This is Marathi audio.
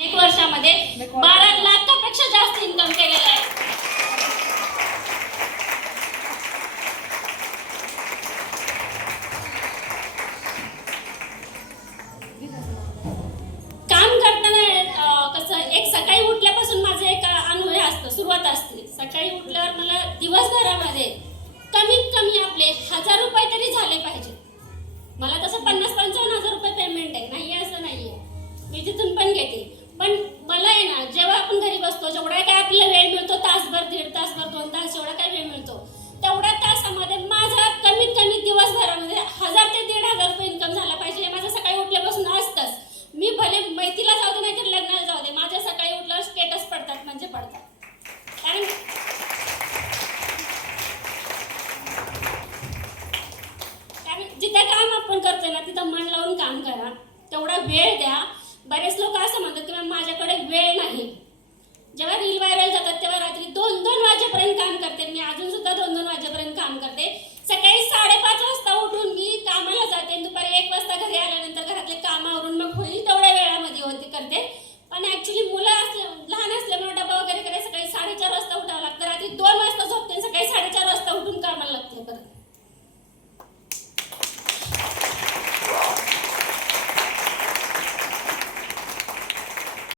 एक वर्षामध्ये 12 लाखापेक्षा जास्त इन्कम केलेला आहे. काम करताना कसं एक सकाळी उठल्यापासून माझं एक अनुभव असतं, सुरुवात असते. सकाळी उठल्यावर मला दिवसभरामध्ये कमीत कमी आपले 1000 रुपये तरी झाले पाहिजे. मला तसं 50-55 हजार रुपये पेमेंट आहे, नाही असं नाही आहे, मी तिथून पण घेते. पण मला आहे ना, जेव्हा आपण घरी बसतो, जेवढा काय आपल्याला वेळ मिळतो, तासभर, दीड तासभर, 2 तास, जेवढा काय वेळ मिळतो, तेवढ्या तासामध्ये माझा कमीत कमी दिवसभरामध्ये 1000 ते 1500 रुपये इन्कम झाला पाहिजे. हे माझं सकाळी उठल्यापासून असतंच. मी भले मैत्रीला जाऊ दे नाही तर लग्नाला जाऊ दे, माझ्या सकाळी उठल्यावर स्टेटस पडतात म्हणजे पडतात. कारण जिथं काम आपण करतोय ना, तिथं मन लावून काम करा, तेवढा वेळ द्या. बरेच लोक असं म्हणतात की माझ्याकडे वेळ नाही. जेव्हा रील व्हायरल जातात तेव्हा रात्री 2-2 वाजेपर्यंत काम करते. मी अजून सुद्धा 2-2 वाजेपर्यंत काम करते. सकाळी 5:30 वाजता उठून मी कामाला जाते. दुपारी 1 वाजता घरी आल्यानंतर घरातले कामावरून मग होईल तेवढ्या वेळामध्ये करते. पण ॲक्च्युली मुलं लहान असल्यामुळे डबा वगैरे करायला सकाळी 4:30 वाजता उठावं लागतं. रात्री 2 वाजता झोपते, सकाळी 4:30